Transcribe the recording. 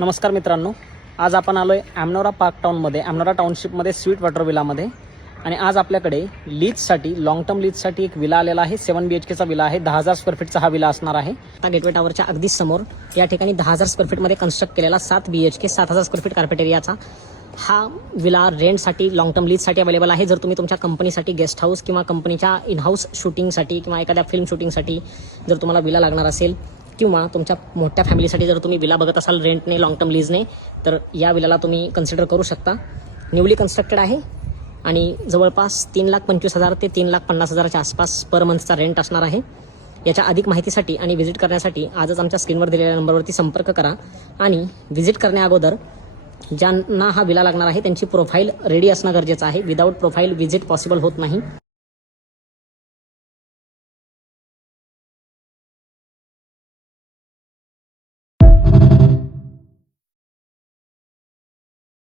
नमस्कार मित्रांनो, आज आपण आलो आहे ॲमनोरा पार्क टाऊनमध्ये, ॲमनोरा टाउनशिपमध्ये स्वीट वॉटर विलामध्ये. आणि आज आपल्याकडे लीजसाठी, लॉंग टर्म लीजसाठी एक विला आलेला आहे. 7 BHKचा विला आहे. 10,000 स्क्वेअर फीटचा हा विला असणार आहे. आता गेटवे टावरच्या अगदी समोर या ठिकाणी 10,000 स्क्वेअर फीटमध्ये कन्स्ट्रक्ट केलेला 7 BHK 7,000 स्क्वेअर फीट कार्पेट एरियाचा हा विला रेंटसाठी, लॉंग टर्म लीजसाठी अवेलेबल आहे. जर तुम्ही तुमच्या कंपनीसाठी गेस्ट हाऊस किंवा कंपनीच्या इन हाऊस शूटिंगसाठी किंवा एखाद्या फिल्म शूटिंगसाठी जर तुम्हाला विला लागणार असेल किंवा तुमच्या मोठ्या फॅमिलीसाठी जर तुम्ही विला बघत असाल रेंटने, लॉंग टर्म लीजने, तर या विलाला तुम्ही कन्सिडर करू शकता. न्यूली कन्स्ट्रक्टेड आहे आणि जवळपास 3,25,000 ते 3,50,000च्या आसपास पर मंथचा रेंट असणार आहे. याच्या अधिक माहितीसाठी आणि व्हिजिट करण्यासाठी आजच आमच्या स्क्रीनवर दिलेल्या नंबरवरती संपर्क करा. आणि व्हिजिट करण्याअगोदर ज्यांना हा विला लागणार आहे त्यांची प्रोफाईल रेडी असणं गरजेचं आहे. विदाऊट प्रोफाईल व्हिजिट पॉसिबल होत नाही.